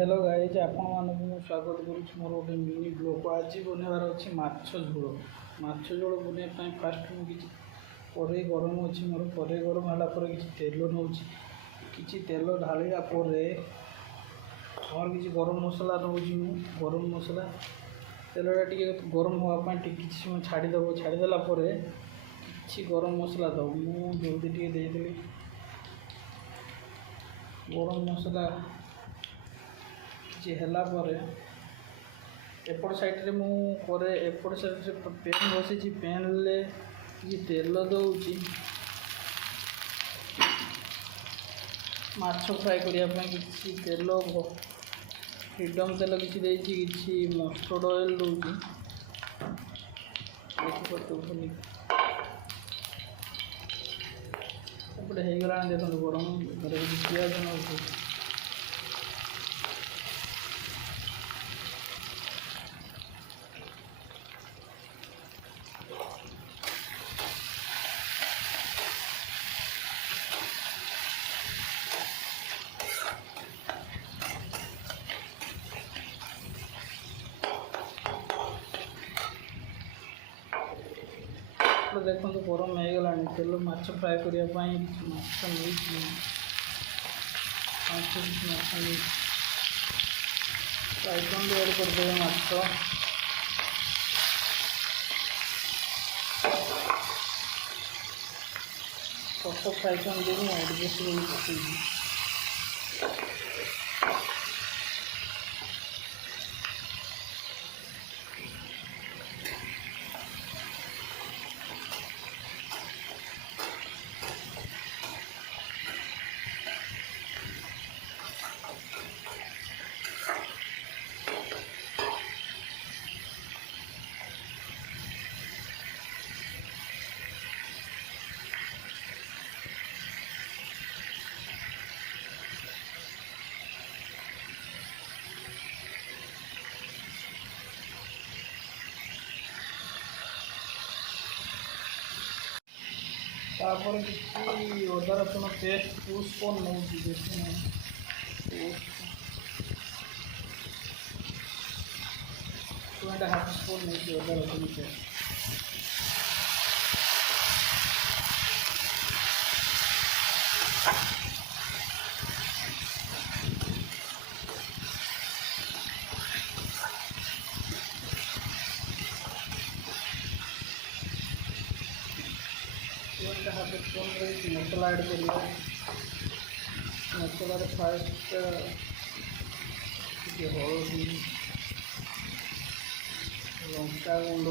Hello guys आपको मैं स्वागत करुँच मोर गोटे मिनी ब्लॉग आज बनवार अच्छी माछ झोल बनवाई फास्ट मुझे कड़े गरम अच्छी मोर कड़े गरम है कि तेल नौ कि तेल ढाला और किसी गरम मसला नौ गरम मसला तेलटा टी गरम हाँपाई कि समय छाड़देव छाड़देला कि गरम मसला दब मुझे टी देदेली गरम मसला कि एपट साइड मुझे एपट साइड पेन बसी पेन कि तेल दौची माछ फ्राए करने कि तेल फ्रीडम तेल कि मस्टर्ड ऑयल दूसरी एपटे हो गला देखो गरम पिज नौ देखो गरम हो गला तेल माछ फ्राए करने फ्राइपैन ऐड करदे माछ छोट फ्राइपैन दे एडजस्ट तापर कि अदा रसुण पेस्ट 2 स्पून नौ बेसी नहीं 2.5 स्पून नहीं अदा रसुण पेस्ट हाथ स्पून मसला ऐड कर मसला फास्ट हलदी लंका गुंड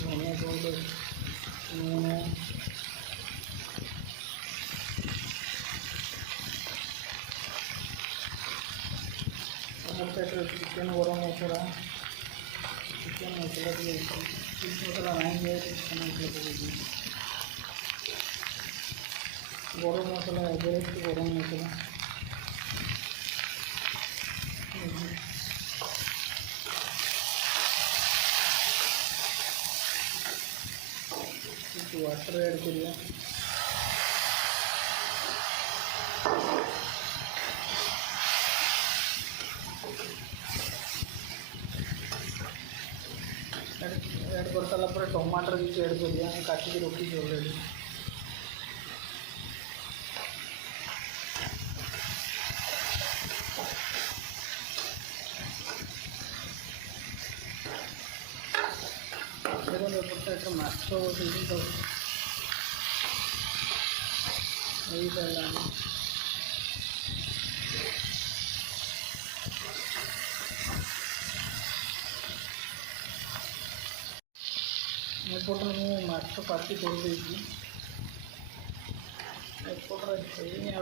धनिया पाउडर लुण चिकेन गरम मसला चिकेन मसला फिश मसला नहीं चिकेन मसला गरम मसला एवरेस्ट गरम मसला वाटर ऐड करिए ऐड कर सारा टमाटर किसी ऐड करिए काटिक रखी अलरेडी देखो माछ यही पाला एपट मुझे माछ पार्टी कर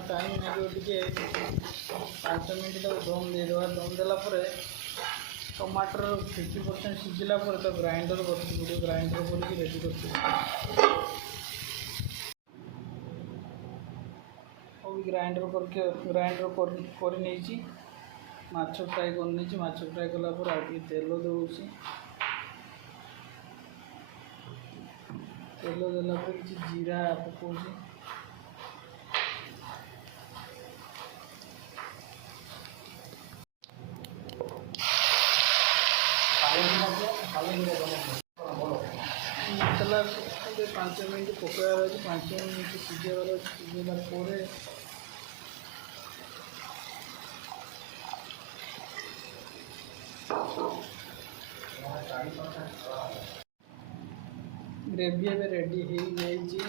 टाइम लगे 5 मिनट तक दम देदेवा दम देला टमाटर 50% सीझिला तो ग्राइंडर कर ग्राइंडर करके रेडी कर ग्राइंडर करके ग्राइंडर नहीं माछ फ्राए कर माछ फ्राए कलापर आगे तेल दूसरी तेल देला कि जीरा पकाऊँ ମସଲା 5 ମିନିଟ୍ ପକାଇବାର ଅଛି, 5 ମିନିଟ୍ ସିଝେଇବାର ଅଛି। ସିଝେଇଲା ପରେ ଗ୍ରେଭି ଏବେ ରେଡ଼ି ହେଇଯାଇଛି।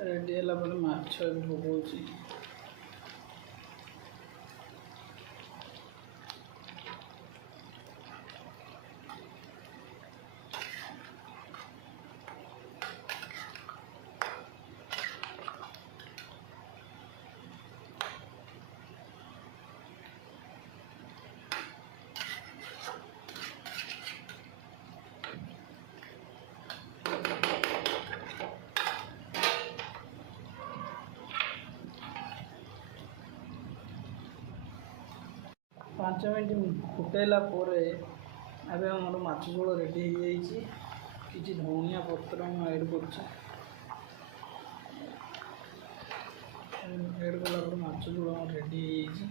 ରେଡ଼ି ହେଲା ପରେ ମାଛ ଏବେ ପକାଉଛି। ପାଞ୍ଚ ମିନିଟ୍ ଫୁଟାଇଲା ପରେ ଏବେ ଆମର ମାଛ ଝୋଳ ରେଡ଼ି ହେଇଯାଇଛି। କିଛି ଧନିଆ ପତ୍ର ମୁଁ ଆଡ଼୍ କରୁଛି। ଆଡ଼୍ କଲା ପରେ ମାଛ ଝୋଳ ଆମର ରେଡ଼ି ହେଇଯାଇଛି।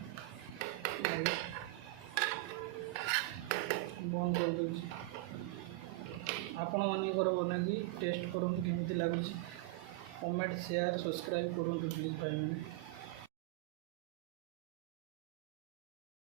ବନ୍ଦ କରିଦେଉଛି। ଆପଣମାନେ ଘର ବନେଇକି ଟେଷ୍ଟ କରନ୍ତୁ କେମିତି ଲାଗୁଛି। କମେଣ୍ଟ, ସେୟାର, ସବସ୍କ୍ରାଇବ୍ କରନ୍ତୁ ପ୍ଲିଜ୍ ଭାଇମାନେ।